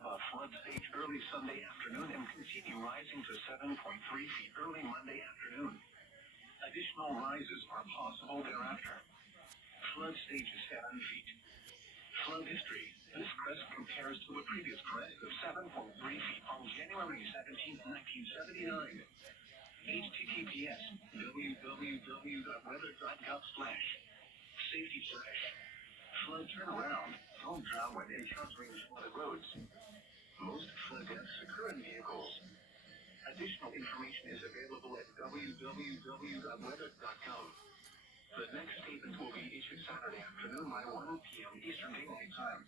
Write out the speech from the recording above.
above flood stage early Sunday afternoon and continue rising to 7.3 feet early Monday afternoon. Additional rises are possible thereafter. Flood stage is 7 feet. Flood history. This crest compares to a previous crest of 7.3 feet on January 17, 1979. https www.weather.gov/safety/. Flood turnaround. Don't drown when encountering flooded roads. Most flood deaths occur in vehicles. Additional information is available at www.weather.gov. The next statement will be issued Saturday afternoon by 1 p.m. Eastern Daylight Time.